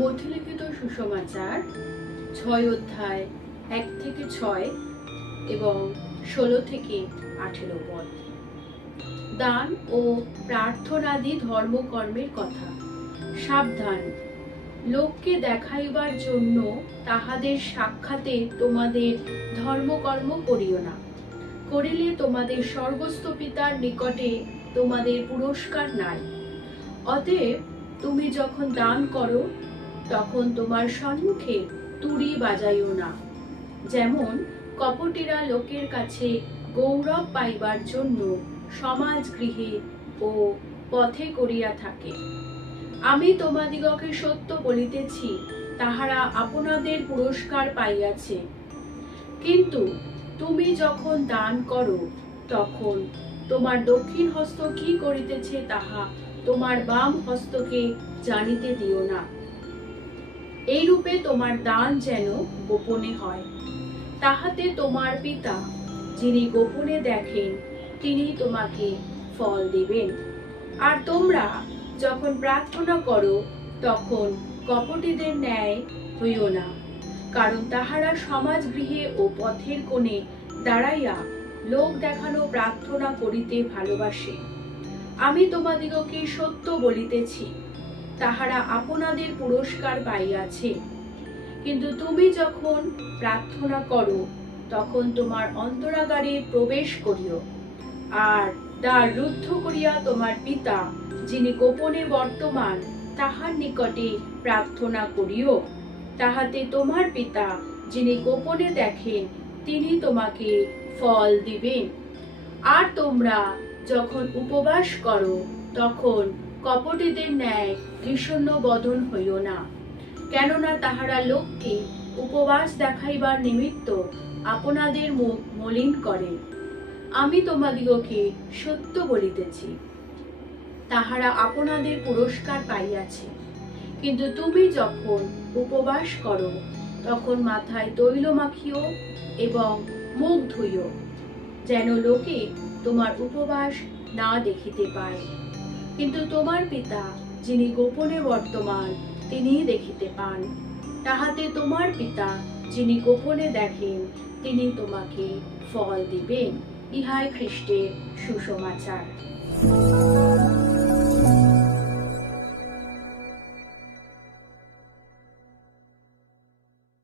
মধ্যলিখিত সুসমাচার ৬ অধ্যায় ১ থেকে ৬ এবং ১৬ থেকে ১৮ পদ। দান ও প্রার্থনাদি ধর্মকর্মের কথা। সাবধান, লোককে দেখাইবার জন্য তাহাদের সাক্ষাতে তোমাদের ধর্মকর্ম করিও না, করিলে তোমাদের স্বর্গস্থ পিতার নিকটে তোমাদের পুরস্কার নাই। অতএব তুমি যখন দান করো তখন তোমার সম্মুখে তুড়ি বাজাইও না, যেমন কপটিরা লোকের কাছে গৌরব পাইবার জন্য সমাজ গৃহে ও পথে করিয়া থাকে। আমি তোমাদিগকে সত্য বলিতেছি, তাহারা আপনাদের পুরস্কার পাইয়াছে। কিন্তু তুমি যখন দান করো তখন তোমার দক্ষিণ হস্ত কি করিতেছে তাহা তোমার বাম হস্তকে জানিতে দিও না। এইরূপে তোমার দান যেন গোপনে হয়, তাহাতে তোমার পিতা যিনি গোপনে দেখেন তিনি তোমাকে ফল দিবেন। আর তোমরা যখন প্রার্থনা করো তখন কপটীদের ন্যায় হইও না, কারণ তাহারা সমাজ গৃহে ও পথের কোণে দাঁড়াইয়া লোক দেখানো প্রার্থনা করিতে ভালোবাসে। আমি তোমাদিগকে সত্য বলিতেছি, তাহারা আপনাদের পুরস্কার পাইয়াছে। কিন্তু তুমি যখন প্রার্থনা করো তখন তোমার অন্তরাগারে প্রবেশ করিও, আর দ্বার রুদ্ধ করিয়া তোমার পিতা যিনি গোপনে বর্তমান তাহার নিকটে প্রার্থনা করিও, তাহাতে তোমার পিতা যিনি গোপনে দেখেন তিনি তোমাকে ফল দিবেন। আর তোমরা যখন উপবাস করো তখন কপটীদের ন্যায় বিষণ্ণ বদন হইও না, কেননা তাহারা লোককে উপবাস দেখাইবার নিমিত্ত আপনাদের মুখ মলিন করে। আমি তোমাদিগকে সত্য বলিতেছি, তাহারা আপনাদের পুরস্কার পাইয়াছে। কিন্তু তুমি যখন উপবাস করো তখন মাথায় তৈল মাখিও এবং মুখ ধুইও, যেন লোকে তোমার উপবাস না দেখিতে পায়। কিন্তু তোমার পিতা যিনি গোপনে বর্তমান তিনি দেখিতে পান, তাহাতে তোমার পিতা যিনি গোপনে দেখেন তিনি তোমাকে ফল দিবেন। ইহাই খ্রিস্টের সুসমাচার।